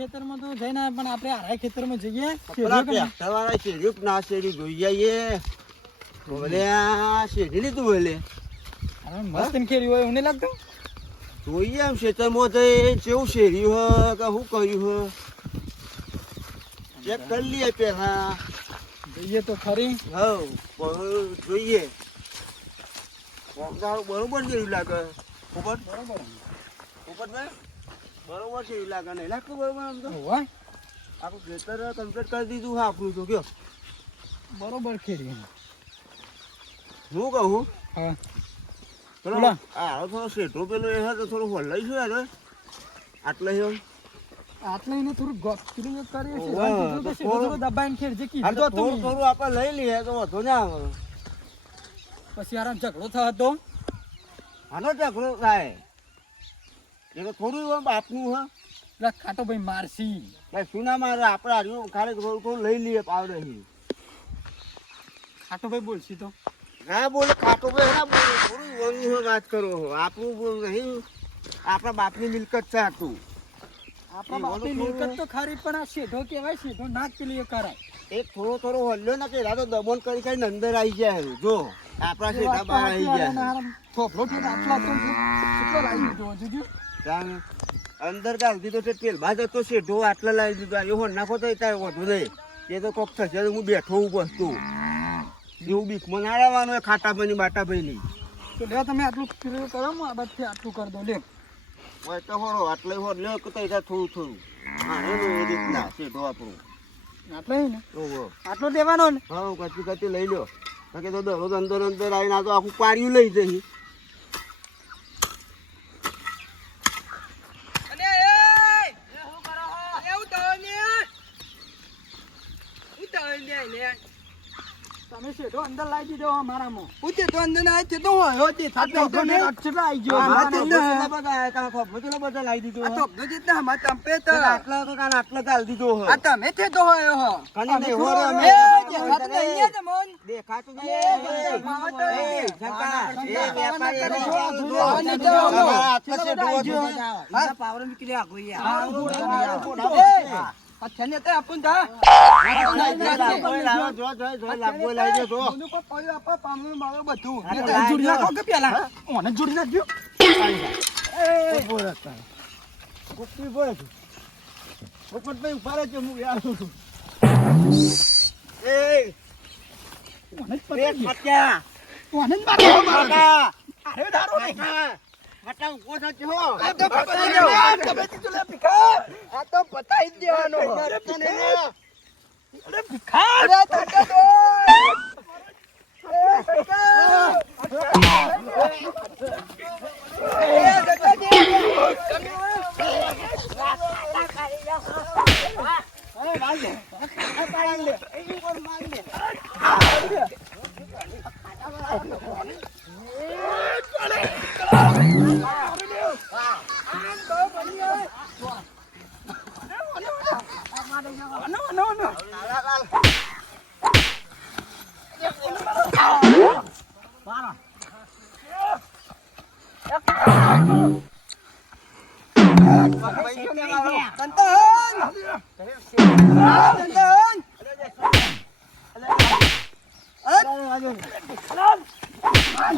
ખેતરમાં તો જઈને પણ આપણે આરા ખેતરમાં જઈએ તમારા શેરી ના શેરી જોઈ જઈએ બોલે શેરી લીધું બોલે મસ્ત ખેરી હોય એવું નહીં લાગતું જોઈએ એમ ખેતરમાં જઈ કેવું શેરી હ કે શું કર્યું હ ચેક કરી લઈએ પેલા જોઈએ તો ખરી હા જોઈએ બરોબર જેવું લાગે પોપટ બરોબર પોપટભાઈ બરોબર છે એવું લાગે નહીં લાગતું બરોબર આમ તો આપણું ખેતર કમ્પ્લીટ કરી દીધું હા આપણું તો કયો બરોબર ખેરી હું કહું હા પેલો આ થોડો શેઠો પેલો એ તો થોડું હલાઈશું યાર આટલે એમ આટલે એને થોડું ગોપચરી કરીએ છે થોડું દબાઈને ખેર જે કીધું તો થોડું આપણે લઈ લઈએ તો વધુ ના આવે પછી આરામ ઝઘડો થયો તો આનો ઝઘડો થાય એટલે થોડું એમ આપનું હા એટલે ખાટો ભાઈ મારસી ભાઈ શું ના મારે આપણે હાર્યું ખાલી થોડું લઈ લઈએ પાવડે ખાટો ભાઈ બોલશી તો હા બોલે ખાટો ભાઈ ના બોલે થોડું વનું વાત કરો આપણું નહીં આપણા બાપની મિલકત છે આટલું આપણા બાપની મિલકત તો ખરી પણ આ શેઠો કહેવાય શેઠો ના જ પેલી કરાય એક થોડો હલ્યો ને કે તો દમણ કરી કરીને અંદર આવી જાય જો આપણા શેઠા બહાર આવી જાય થોપલો થી આટલા તો કેટલો લાવી દીધો જોજો અંદર ગાલ દીધો છે તેલ બાદ તો શેઠો આટલા લાવી દીધો એવો નાખો તો ત્યાં વધુ નહીં એ તો કોક થશે હું બેઠો હું બસતું એવું બીકમાં ના રહેવાનું હોય ખાટા ભાઈ બાટા ભાઈ ની તો લે તમે આટલું પીલું કરો આ બાદથી આટલું કરી દો લે હોય તો હોરો આટલે હોર લે તો ત્યાં થોડું હા એ રીતના શેઠો આપણું આટલે ને ઓહો આટલો દેવાનો ને હા કચી લઈ લો કે તો દરરોજ અંદર આવીને આ તો આખું પાડ્યું લઈ જઈ તમે શેઠો અંદર લાવી દીધો મારામાં હું તે તો અંદર ના તે તો હોય તે થાતો તો ને કેટલા આવી ગયો બધા લાવી દીધું આ તો અબધો જેટલા હમા તંપે તો આટલા તો કાન આટલા ગાલ દીધો આ તમે તે તો હોય હો કાને નહીં હોર અમે એ દેખાતો તો અહીંયા જ મન દેખાતું એ જંકા એ વેપારી પાવર નીકળી આ કોઈ અચ્છા ને તે આપું તા લાગો લઈ દે તો મને કો પડ્યો આપા પામનું મારો બધું જોડી નાખો કે પેલા ઓને જોડી નાખજો એ બોલતા કોપી બોલ પોપટભાઈ ઉભા રહેજો હું આવું છું એ ઓને જ પેટ પતી ફટ્યા ઓને જ મારો કાકા અરે દારો નહીં હટાવ કોણ છો આ તો પતાઈ દેવાનો તમે તું પીખા આ તો પતાઈ દેવાનો અરે ભિખાર અરે તકા દો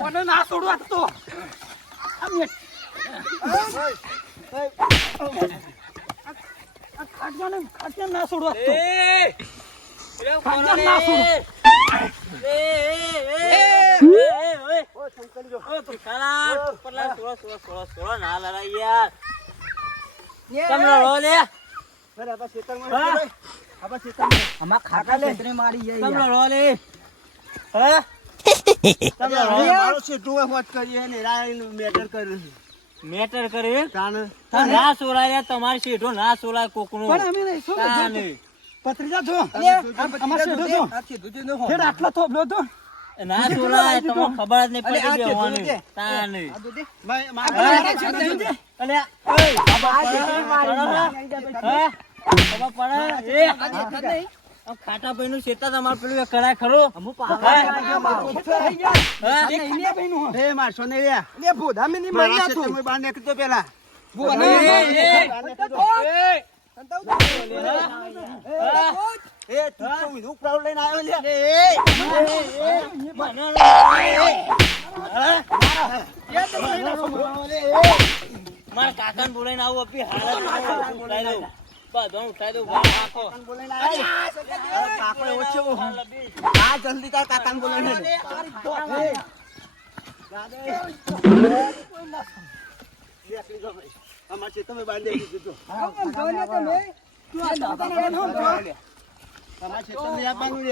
ઓને ના છોડવા તો ખાટને ના છોડવા તો ખાટને ના છોડવા મેટર કર્યું ના સોલાય તમારે શેઠો ના સોલાય કોકનો પણ અમે નહીં છોડવા પત્રીજા જો અમાર શેઠો જો આ છે દુજે નો ફેર આટલા થોબલો તો ના સોલાય તમને ખબર જ નહીં પડી બેહવાની તા નહીં ખાટા ભાઈ નું શેતા તમારે પેલું કરાય ખરો મારશો ને રે લે ભોધા મે ની મારી નાખું બાર નીકળતો પેલા એ તું તો વિધુક પ્રાઉડ લઈને આવ્યો લે મારા કાકાને બોલાઈને આવું આપી હાલત ઉઠાઈ દઉં બધું ઉઠાઈ દઉં આખો બોલાઈને આવ્યો કાકો એવો છે આ જલ્દી તાર કાકાને બોલાઈને અમાર છે તમે બાંધી દીધો તમાર છે તમે આપવાનું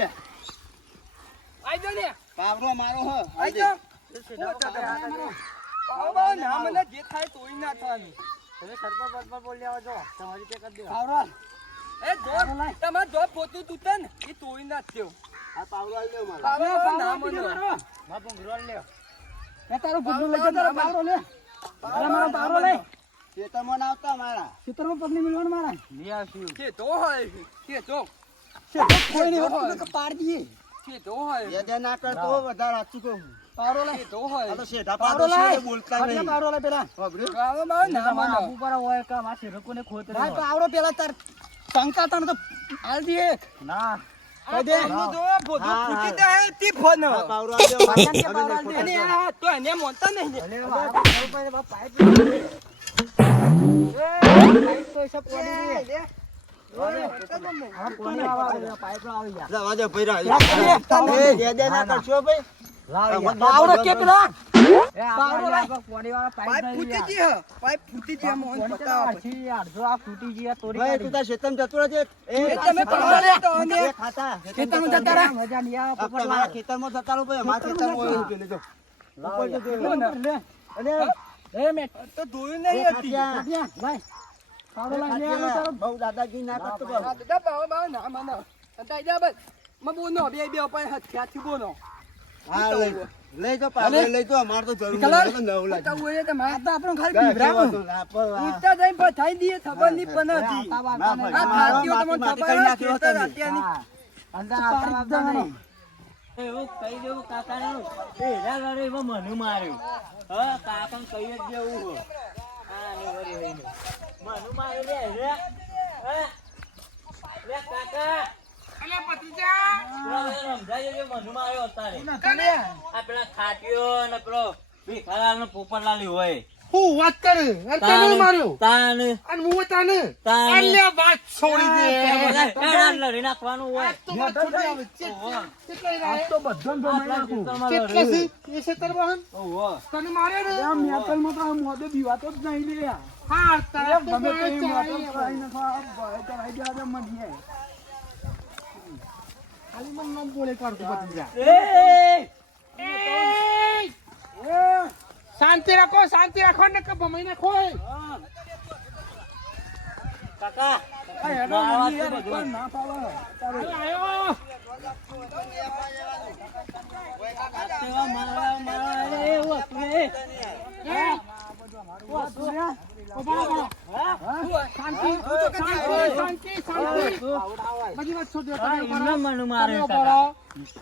લે પાવરો મારો હો આ પાવરો આવી લે મારો ખેતરમાં ના આવતા મારા એ દે ના કરતો વધારે સાચું કહું આ તો શેઠા પાડો છે બોલતા નહીં હા, પાવરો આવી જવા દે ભઈરા એ દે દે ના કરશો ભાઈ ભાઈ તું તાર શેતમ જતો રહેજે ખાતા મારા ખેતરમાં જતા રહો ભાઈ અમારા ખેતરમાં હોય કે લેજો બહુ દાદાગીરી ના કરતો હા લઈ જો પાવડો લઈ જો અમાર તો જરૂર નથી નવ એવું કહી દેવું કાકાને એરા લડે એમાં મને માર્યું હા કાકાને કહી જ દેવું મને માર્યું લે લે કાકા મનુ માર્યો અત્યારે આ પેલા ખાટીઓ ને પેલો ભીખાલાલ ને પોપટલાલ હોય હું વાત કરે તને માર્યો તાન અને હું તને તાન અલ્લે વાત છોડી દે એડા લડી નાખવાનું હોય કેટલા છે એ સેતર બહન ઓહો તને મારે ને હા તારે તો શાંતિ રાખો ને કે ભમાઈ નાખો કાકા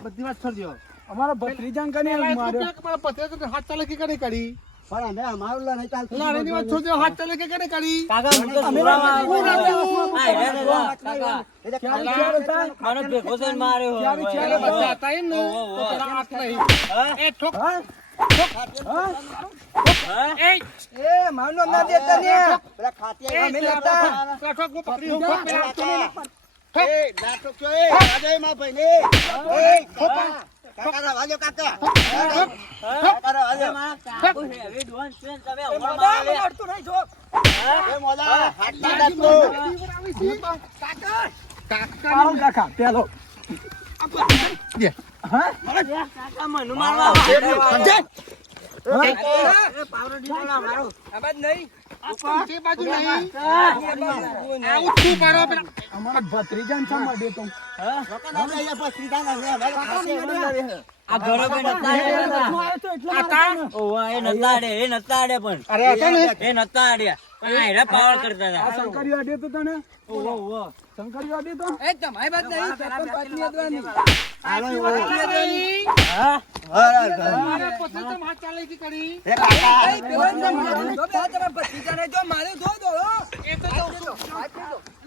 બધી વાત છોડ દો અમારા ભત્રીજાન કને માર્યો પતે તો હાથ ચાલે કે કને કરી પણ અમે અમારું લા નહીં ચાલતું લાડની વાત છોડ દો હાથ ચાલે કે કને કરી કાકા હું તો સુરામાં મને ભેગો થઈને માર્યો ચાલે બધા હતા એમ ને તો તારા હાથ નહીં એ ઠોક એ માનો ના દેતા ને પેલા ખાટિયા અમે લેતા ઠોક હું પકડી હું પેલા એ નાટક છો એ રાજય માં ભાઈ ને એ કાકા રા વાજો કાકા કાકા રા વાજો કાકુ હેવી ડોન ટ્રેન તમે ઉમા મારતો નહીં જો એ મોલા હાથ ના રાખતો કાકા કાકા પેલો કાકા મનુ મારવા પાવરો દીધો મારો આબાદ નહીં તે બાજુ નહીં આ ઉઠું પારો પેલા અમારા ભત્રીજાન સામા દેતો કાકા ના અહીંયા પર સીધા ના રે ખાટિયા આ ઘરે પણ નતા ઓવા એ નતા આડે પણ અરે હતા ને એ નતા આડ્યા પણ આ હેરા પાવર કરતા હતા શંકરીઓ આડે તો તને ઓવો ઓવો શંકરીઓ આડે તો એ તમારી વાત નહીં સરપંચ પાટની અદવાની હા મારે પોતે તો હાથ ચાલે કે કરી એ કાકા એ પેલો જો માર્યો જો તમારા ભત્રીજાને જો માર્યો જો દોડો એ તો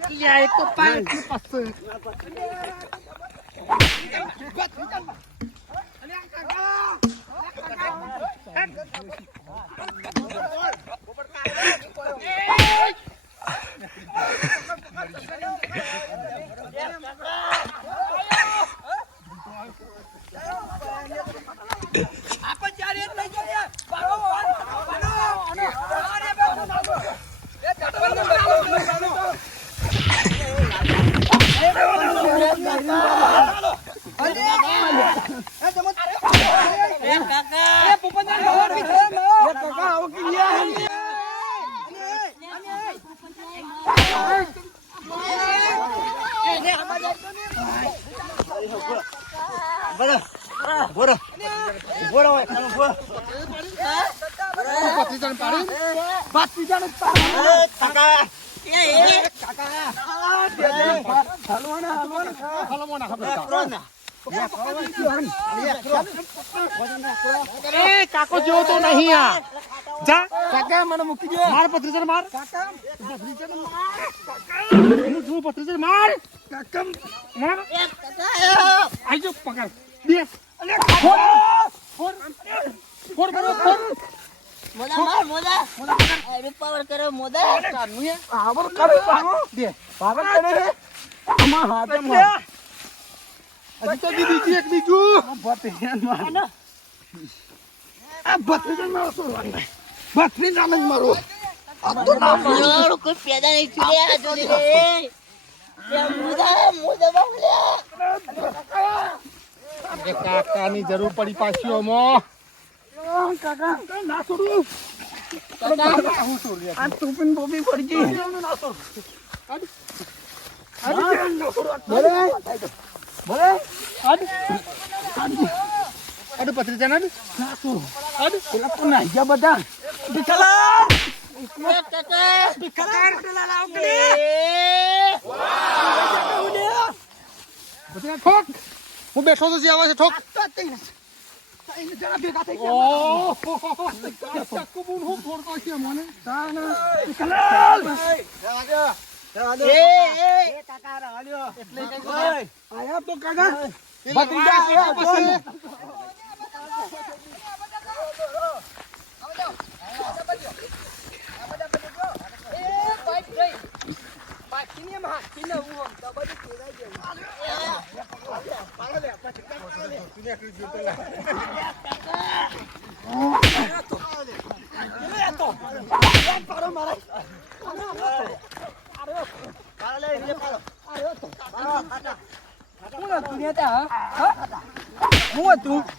યા, એક તો પાડ કે પાછો. કાકો જેવો તો નહીં આ. જા કાકા મને મૂકી દે. માર પત્રીસર માર. કાકા હું છું પત્રીસર માર. કાકા માર. આજો પકડ દે. અલે ફોર પાવર કરો મોદા પાવર કરે દે. પાવર કરે અમાર હાથે માર. હજી તો બીજી એક બીજું ભત્રીજન માર. આ ભત્રીજન મારો છોડવાનું. ભત્રીજન જ મારો. આ તો ના મારો કોઈ પેદા નહીં થયું આ જોડે કાકાની જરૂર પડી પાછી ઓમો. કાકા ના છોડું. કાકા હું છોડ્યા. આ ટોપી બોબી પડી ગઈ. ના છોડ. બોલે બોલે અડ પત્રીજન અડ ના છોડ. અડ પેલા તો ના ગયા બધા. બિકલા બિકલા પેલા લાવ કે બધા ઠોક. હું બેઠો તો જે આવે છે ઠોક. જણા ભેગા થઈ ગયા. ચક્કુ બુન હું ફોડતો છે મને. આયા તો કાકા ભત્રીજા આયા પછી.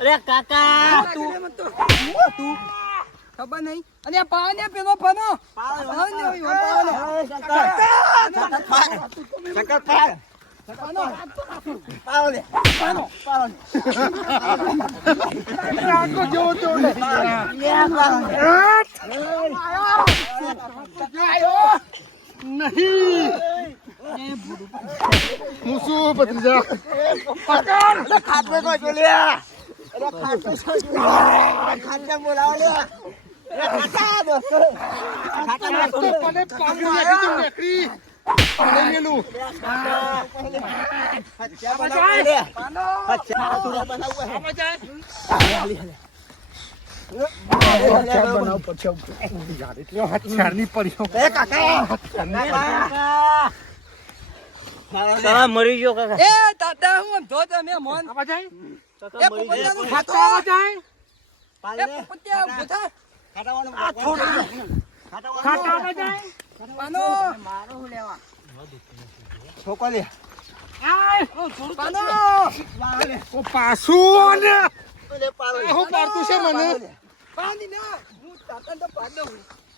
અરે કાકા ખબર નહીં. અને આ પાવ ને પેલો પાનો જેવો તો નહીં. હું શું ભત્રીજા મરી ગયો કાકા એ દાદા હું ધો તમે મોન એ પોપટિયાનું ખાતો એ પોપટિયા ઉભા પાનો મારો હું લેવા છોકરી પાનો પાછું ને હું પાડતું છે મને. પાણી ના હું તાતા તો પાડો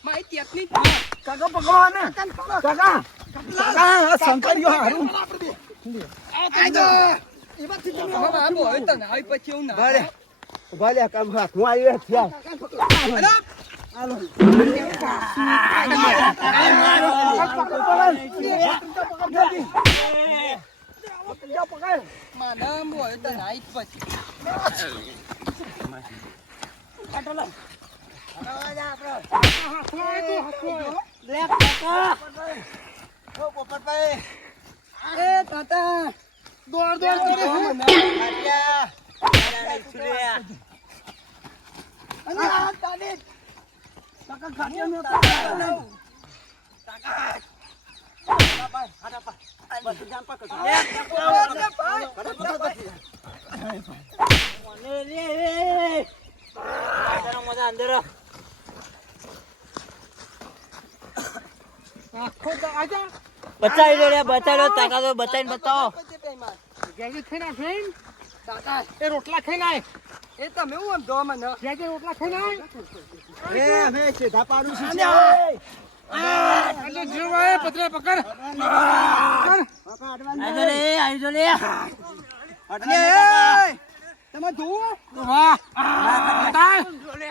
માહિતી આપની કાકા પકડો ને કાકા કાકા શંકરીઓ હારું એમાંથી તમે હવે આબો હોય તો ને આવી પછી હું ના ભલે ભલે કામ હું આવ્યો થયા માનમ હોય તો નાઈ પછી ઓ પોપટભાઈ એ તાતા દોડ દોડ કરે છે. ખાટિયા અને આ તાને કાકા ખાટિયા નો આખો તો આજા બચાવી લો રે, બચાવી લો, તાકાતો બચાવીને બતાવો. ગેગી ખાઈ ના ખાઈ તાતા એ રોટલા ખાઈ નાય એ તમે હું આમ દો મને ગેગી રોટલા ખાઈ નાય એ હવે સીધા પાડું છું એટલે જીવાય પતરા પકડ આવી જો લે. અને તમે જોવો વાહ તાય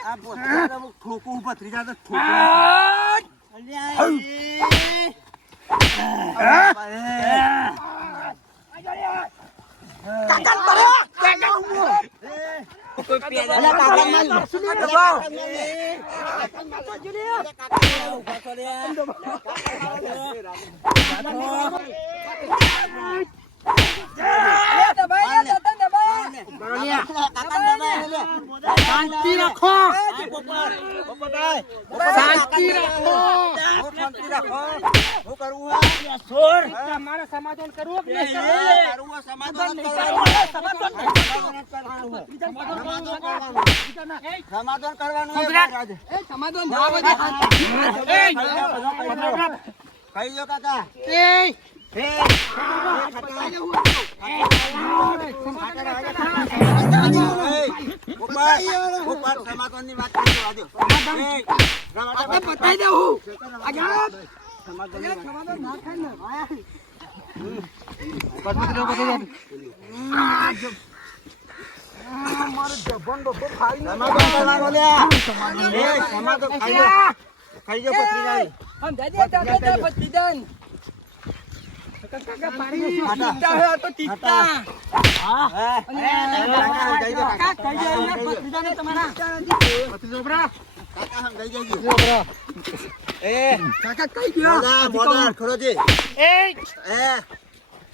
આ પોતા ઠોકું પથરી જા તો ઠોકું શાંતિ રાખો શાંતિ રાખો હું કરું તમારે સમાધાન કરવું કે નહીં સમાધાન કરવાનું એ સમાધાન જાવ દે કઈ જો કાકા સમાધાનની વાત કરી બતાવી દઉં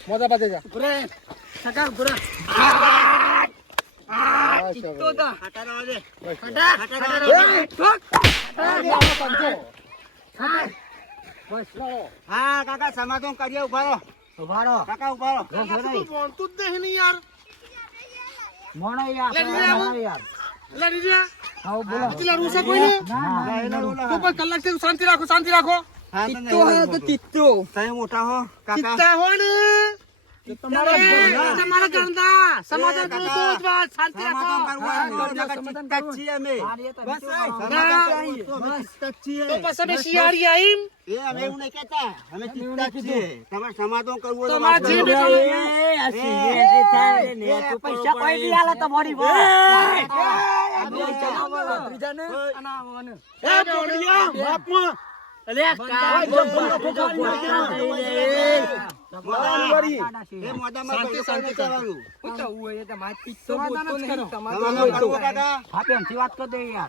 મોજા બાજે જા હા કાકા સમાધાન કરીએ ઉભા રહો કાકા ઉભા રહો બોલતું જ નહીં યાર મોણો યાર લે દીદી પેલા રૂસા કોઈ ને તો પણ કલાક થી શાંતિ રાખો તમે મોટા હો કાકા ચિત્તા હો ને તમારા ઘરના સમાધાન કરો તો જ વાત શાંતિ રાખો તો પછી અમે શિયાળી આઈમ સમાધાન કરવું તમારા જે પૈસા કોઈ નહીં આલે તમારી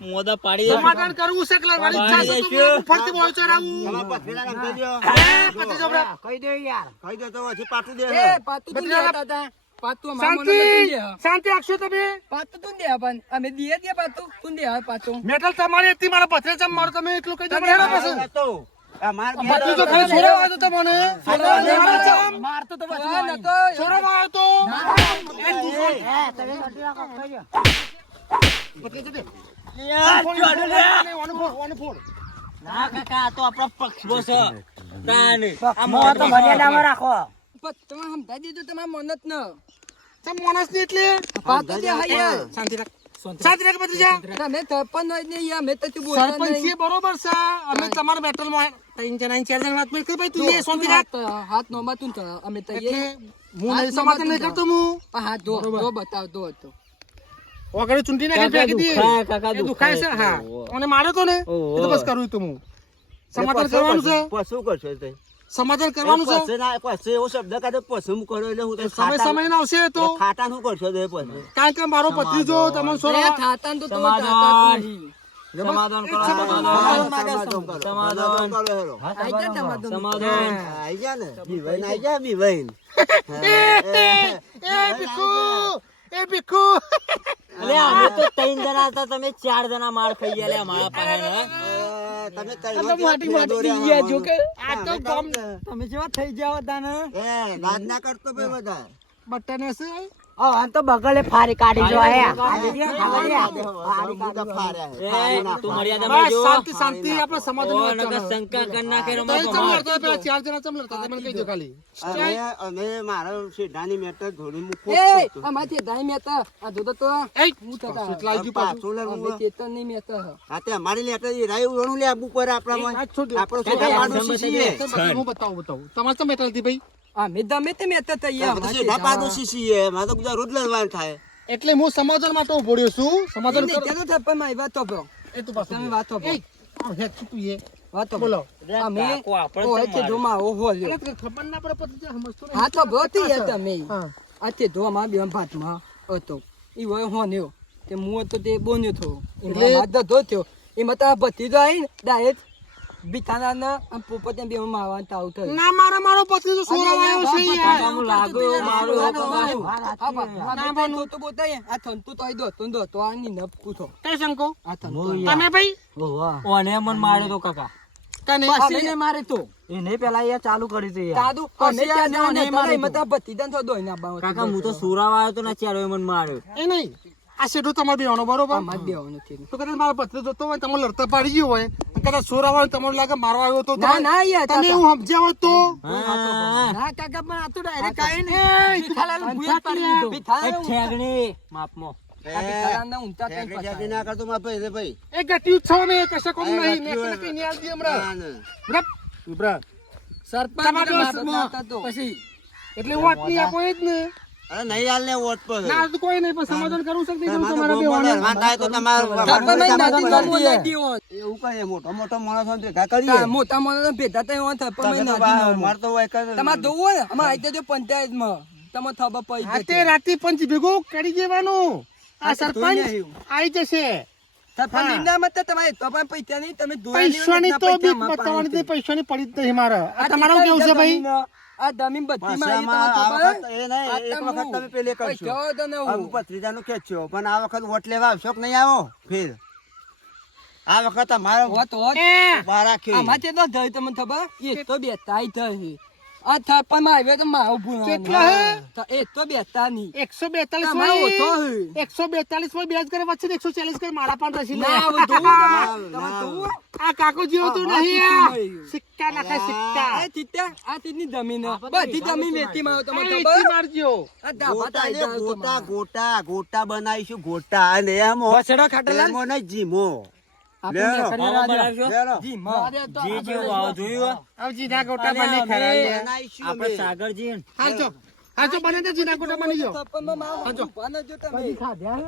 મોદા પાડી સમાધાન કરવું છે કે મારી ઈચ્છા છે તો ફરતી બોલ ચડાવું કહી દે યાર. શાંતિ રાખશો તમે મેટલ તમારી હતી મારા ભત્રીજા મારો તમે એટલું કહી દો હેરો પછી ભત્રીજો ખાલી છોડવા આવ્યો તો મને મારતો તો છોડવા આવ્યો તો ના કાકા તો આપણો પક્ષ છે. આ મોં તો મર્યાદામાં રાખો. માણસ ને એટલે શાંતિ રાખ ભત્રીજા સરપંચ છે બરોબર છે અમે તમારા બેટલ માં 3 જણા 4 જણા વાત કરી ભાઈ તું એ શાંતિ રાખ હાથ નો માતું અમે એટલે હું નહીં સમાધાન નહીં કરતો હું હાથ ધો બતાવતો હતો ઓગળે ચૂંટી નાખી ફેંકી દી દુખાય કાકા, એ દુખાય છે હા અને માર્યો તો ને એ તો બસ કરું તો હું સમાધાન કરવાનું છે શું કરશો તે સમાધાન કરવાનું છે પછી એવો શબ્દ કાઢે પછી હું કરો એટલે હું તો સમય સમય નો આવશે તો ખાટા શું કરશો તે પછી કારણ કે મારો ભત્રીજો તમને અરે થાતાન તો તમે જાતા જ નહીં. સમાધાન કરો, સમાધાન કરો. સમાધાન. આઈ જા ને બીવાઈને આઈ જા બીવાઈને. એ ભીખુ અલે અમે તો 3 જણા હતા, તમે 4 જણા માર ખાઈ ગયા લે અમારા પાસે ને. તમે તમે જેવા થઈ જાવ તાને રાજ ના કરતો ભાઈ બધા બટન હશે આમ તો બગલે ફારી કાઢી જો હે તું મર્યાદામાં જો. શાંતિ શાંતિ આપણે સમાધાન ઓ, નકર શંકા કર નાખે રો તો મારો ચમ માર. લડતો પેલા 4 જણા ચમ લડતા તમે કહી દો ખાલી અને મારો સીધાની મેટર ધોળી મૂકો એ અમાથી દાઈ મેતા આ જોતો તો એ હું તો કેટલા આવી પાછું પાછું અમે લડવું ચેતન નહીં મેતા હા તે અમારી લેટર રાય ઉણું લે આપવું પડે આપણામાં આ છોડ દે. આપણો કાકા, સીધા આ પાડોશી છીએ હું બતાવું તમારે ચમ બેઠા હતી ભાઈ અમે દમે તે મેતા તો આપણે તો સીધા પાડોશી છીએ મારે તો બધા રોજ લડવાનું થાય એટલે હું સમાધાન માટે ઉભો રહ્યો છું સમાધાન કરો ચાલો થપ્પા માં વાતો કરો એ તું પાછું તમે વાતો કરો એ આ હેડ છૂટું એ વાતો બોલો અમે કાકો, આપણે ઓય તો કે જોમાં ઓ હોલ્યો અરે તને ખબર ના પડે પછી સમજતો નહીં હા તો બોતી હે તમે હા આતે ધોમાં બેન ભાતમાં હતો ઈ વય હોન્યો તે મું તો તે બોન્યો થો એટલે- એટલે હાથ ધો થયો એમાં તો ભતીજો આઈ ડાયરેક્ટ બિતાના ના આમ પોપતે બે મારવાનું તાવ થયું ના મારો પતિ તો સોરા આવ્યો છે યાર કાકાનું લાગુ મારું ના બનો તો બોતાય આ થંતુ તો આઈ દો તો દો તો આની નપકુ થો કઈ શંકો આ થંતુ તમે ભાઈ ઓને મન માર્યો તો કાકા. તને એને મારે તો એને પેલા યાર ચાલુ કરી હતી દાદુ અમે ત્યાં ને જાને મારે તારે મતા ભતીજાન થો દોઈ ના બાવ કાકા હું તો સુરાવા આવ્યો તો ને ચારો મન માર્યો. એ નહીં આ શેઠો તમારે બેવાનો બરોબર આમાં જ દેવાનું છે તો કદાચ મારા પત્ર જોતો હોય તમે લડતા પાડી ગયો હોય અને કદાચ સોરા હોય તમને લાગે મારવા આવ્યો તો ના ના યાર તમે એવું સમજ્યા હોય તો હા. ના કાકા પણ આ તો ડાયરેક્ટ કાઈ ને ભીખાલાલ ભૂયા પાડી દીધો એ ભીખાલાલ ઠેગણી માપમાં. આ ભીખાલાલને ઊંચા કઈ ઠેકડી પસાય. ના કરતો મારા ભાઈ રે ભાઈ એ ગટ્યું જ છો ને કશા કોમ એ નહીં ગટ્યું ને કઈ નહીં આલતી હમણાં ના, ના. બરાબર? બરાબર. સરપંચ તમારો ને હસમો. મારતા તો. પછી એટલે વોટ નહીં આપો એ જ ને અરે નહીં હાલ ને વોટ પર ના તો કોઈ નહીં પણ સમાધાન કરવું છે કે નહીં કરવું તમારે તમારા ગોમમાં બેવાનો લડવા થાય તો તમારે સરપંચ ને નાતી સમાધાન નમો કરીએ. નાતી હોય. એવું કઈ મોટો મોટો માણસો ભેગા કરીએ તા મોટા મોટા ભેગા થાય હોય તો પણ તમે તો નાતી નમો. મારે તો હોય કે- તમારે જોવું હોય ને અમારે આઈ જજો પંચાયતમાં તમે ખબર પડી જશે. રાતે રાતે પંચ ભેગું કરી દેવાનું આ સરપંચ આવી જશે સરપંચ નિંદામાં તો તમારે તો પણ પૈસા નહીં તમે ધોયા નહીં હોય પૈસાની ને તો પૈસા બીક માં બતાવવાની પાણી તો પૈસાની પડી જ નહીં મારે આ આ તમારું કેવું છે ભાઈ આ જમીન બધી માં પાછામાં આવી આ તમને વખત એ નહીં, એક વખત તમે પેલે કરશો. જવા દો ને હવે હું. ભત્રીજાનું ખેંચ્યો પણ આ વખત વોટ લેવા આવશો કે નહીં આવો ફેર આ વખત અમારો હોત હોત. ઉભા રાખ્યો આમાંથી તો થઈ તમને ખબર એ તો બેતા થઈ આ થાપણ માં આવ્યો તો મારું ભૂલવાનું. કેટલો હે? તો એ તો બેતા નહીં 142 તમારો ઓછો માં હે. 142 માં બેસ કરે વચ્ચે 140 કરે મારા પણ રસી લે ના હવે જોવું ના, તમે ના. જોવું આ કાકો જેવો તો આ નહીં આ આ. સિક્કા સિક્કા નાખે સિક્કા આ ચીત્યા આ ચીજની જમીન હે. બધી જમીન વેચી માં તમને આ ખબર વેચી મારજો આ ડાબા ગોટા તાઈ ને જાવ ગોટા તમારે. ગોટા ગોટા બનાવીશું ગોટા અને એમાં વસડો ખાટેલા એમાં નહીં જીમો આપણે લેરો. કરી આવો રાખ્યો. બનાવશો? લેરો. જી માં. જી જેવું ભાવ જોયું હો? આવજી ના ગોટા અને બની અમે ખરા લે. બનાવીશું આપણે અમે. સાગરજી ને. હાચો હાચો બને તો જીના ગોટા બની જાઓ થાપણમાં માવો ઊભા ન જો તમે. તમારી તાતા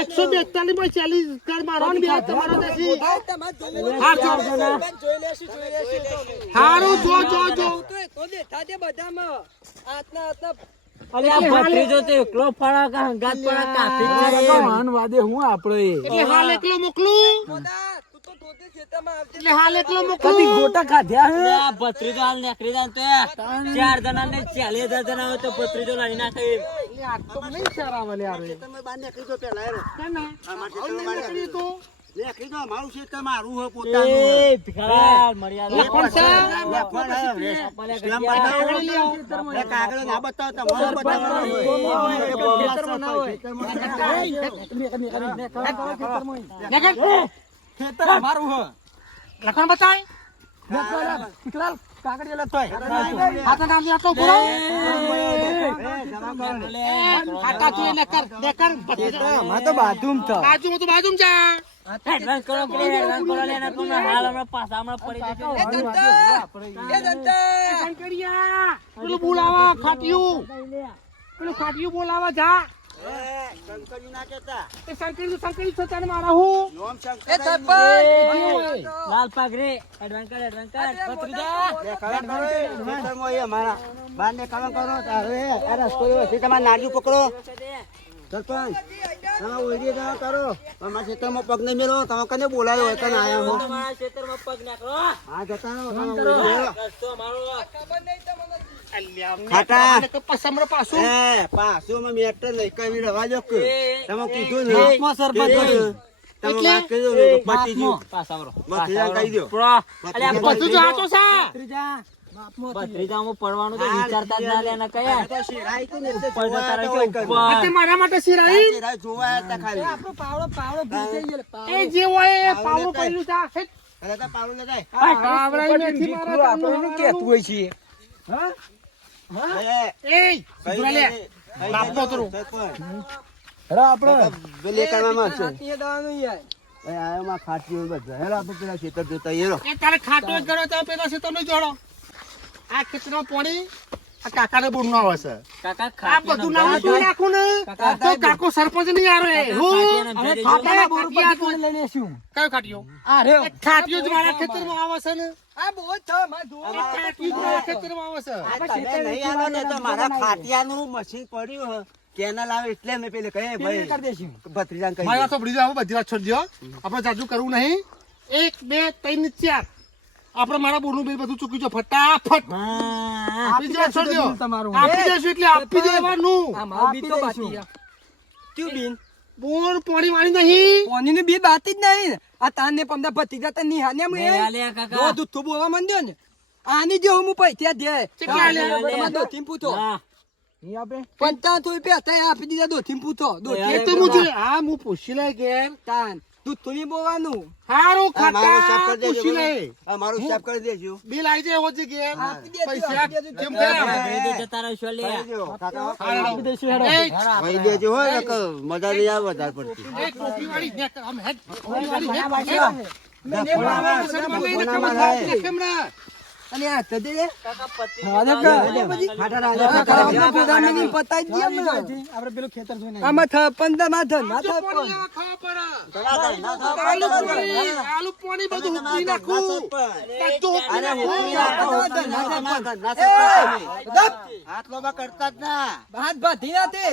142 માં 40 કર મારો ને બે તમારો દેશી આ તમારે જોવું હા, હોય. જો. જોઈ લેશું. હારું જો તો એ તો દેખા દે બધામાં. આટલા અરે આ ભત્રીજો તો એકલો ફળા કા હંગાત ફળા કાપી જ જાય. એટલે હાલ એકલો મોકલું મોદા, તું તો ધોતે ખેતરમાં આવજે. એટલે હાલ એકલો મોકલું અરે આ ભત્રીજો હાલ નીકળી જાય ને તો એ 4 જણા ને 40,000 જણા હોય તો ભત્રીજો લાવી નાખે. એટલે આ તો નહીં સારા વાલે આવે તમે બહાર નીકળી જાઓ પહેલા, હેરો. ના ના અમારે આવું ખેતરમાં બહાર નીકળી તો નીકળી જાઓ. મારું ખેતર મારું હે પોતાનું હે. એ ભિખાર મર્યાદા. લખણ છે? લખણ હે. સ્ટેમ્પ બતાવો. એ કાગળ ના બતાવો, તમારે બતાવવાનું હોય. ખેતર અમારું હે. લખણ બતાય હાથા નામ આટલો પૂરો હાથા તું એને કર અમારે તો બાજુમ થા. બાજુમાં તો બાજુમાં જા એડવાન્સ કરો કે એડવાન્સ કરો લે ને પણ હાલ હમણાં પાછા હમણાં પડી એ જશે. જનતા! એ જનતા! શંકરિયા પેલું બોલાવા ખાટિયું પેલું ખાટિયું બોલાવા જા શંકરજી ના કહેતા. એ શંકરી છો તને મારા હું નોમ શંકર એ જ સરપંચ! લાલ પાઘડી એડવાન્સ કર ભત્રીજા. બે કલમ કરો એ. ખેતરમાં એ અમારા. બહાર ને કલમ કરો. તારે આ રસ્તો એવો છે. તમારે નારિયું પકડો. સરપંચ તમે ઓઈડી તમે કરો તમારા ખેતરમાં પગ નહીં મેળવો તમે કને બોલાયો હોય કને આયા હો તમારા ખેતરમાં પગ નાખો હા જતા રહો તમે ઓઈડી હેરો. રસ્તો મારો ખબર નહીં તમને. ખાટા પસમરો પાછું પાછું મેં મેટર લઈ કઈ રવા જો કે તમે કીધું ને બાપમાં સરપંચ કે બન્યું. તમે વાત કરી દો ને તો પતી ગયું પાસાવરો ભત્રીજાને કહી દો બધું જ હાચું છે. ભત્રીજામાં પડવાનું તો વિચારતા જ ના લે ને કયા તો શિરાઈ તો ને એટલે ઉપર જતા રહે જોવા કે હતા હોય તે મારા માટે શિરાઈ કઈ. શિરાઈ જોવા હતા ખાલી આપણો પાવડો ભૂલી જઈએ લે, પાવડો. એ જે હોય એ પાવડો પાવડો લેતા પડ્યું છે આ હેટ. અરે તો પાવડો લે જાય પાવડાઈ નથી મારા આપણે એનું કહેતું હોય છીએ. એ સુધરા લે. બાપનો તરું. હેલો આપણે બેલે કરવામાં આવશે હાથીએ દવાનું યાર. એ આયો માં ખાટી હોય બધા હેલો આપણે પેલા ખેતર જોતા હેરો એ તારે ખાટો જ કરો તો પેલા છે તમે જોડો આ ખેતરમાં પાણી આ કાકાને બોર ના આવે છે કાકા આ ખાટી બધું નામ જોઈ નાખું ને તો કાકો સરપંચ નહીં આવે હું અરે ખાટા બોર ઉપર કોણ લઈને આવીશું? કયો ખાટીયો આ રહ્યો. એ ખાટીયો જ મારા ખેતરમાં આવે છે ને આ બહુ જ છે, માં જુઓ. એ ખાટીયો જ મારા ખેતરમાં આવે છે તમે નહીં આવો ને તો મારા ખાટિયાનું મશીન પડ્યું હે કેનલ આવે એટલે મેં પેલે કહે કરી ભાઈ દેશું. ભત્રીજાને કહી મારી દો. વાત સાંભળી જાઓ, બધી વાત છોડજો આપણે જાજુ કરવું નહીં 1 2 3 4 આપણે મારા બોરનું બિલ બધું ચૂકી જો ફટાફટ આપી દે છોડજો તમારું. આપી દેશું એટલે આપી દેવાનું આ મારું બી તો બાકી છે. ક્યું બીન? બોર પાણી વાળી નહીં પોનીનું બી બાતી જ નહીં ને. આ તાનને પમદા ભતીજા તને નિહાને એમ એ આલ્યા કાકા દો દૂધ બોલવા માંડ્યો ને. આની જે હું પૈસા દે. કેટલા આલ્યા? તમારે દોથીને પૂછો. હા 55 રૂપિયા હતા, આપી દીધા દોથીને પૂછો. દોથી એ તો હું જોઈ હા હું પૂછી લે કે તાન દૂધ થોડી બોલવાનું. હારું આ મારું સાફ ખાતા કરી દેજો પૂછી લે બરાબર? આ મારું સાફ કરી દેજો બિલ આવી જાય એવો જ કે આપી દેજો, પૈસા આપી દેજો. કેમ હા, કર્યા? હા. જતા રહેશો લે કરી દેજો કાકા આપી દઈશું, હેડો. એ કહી દેજો હોય ને કે મજા નહીં આવે વધારે પડતી એ ટોપી વાળી ને આમ હેડ ટોપી વાળી હેડ અને આ તો દે. કાકા પતિ ખાટા રાજા આપણે પ્રધાનમંત્રી પતાઈ દઈએ અમે. આપણે પેલું ખેતર જોઈને આમાં 15 માં ધન ના થાય પણ. આલુ પાણી બધું હુકવી નાખું બધું હુકવી અરે નાખું. હું હાથ લોબા કરતા જ ના હાથ બાંધી ના તે.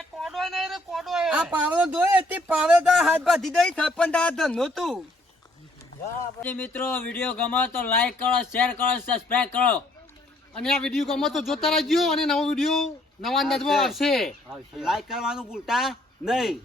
એ કોડો નહીં રે કોડો એ. આ પાવડો ધોય તે પાવડો તો હાથ બાંધી દઈ સરપંચ આ ધન નહોતું. મિત્રો વિડીયો ગમે તો લાઈક કરો શેર કરો સબસ્ક્રાઇબ કરો અને આ વિડીયો ગમે તો જોતા રહેજો અને નવો વિડીયો નવા અંદાજમાં આવશે લાઈક કરવાનું ભૂલતા નહીં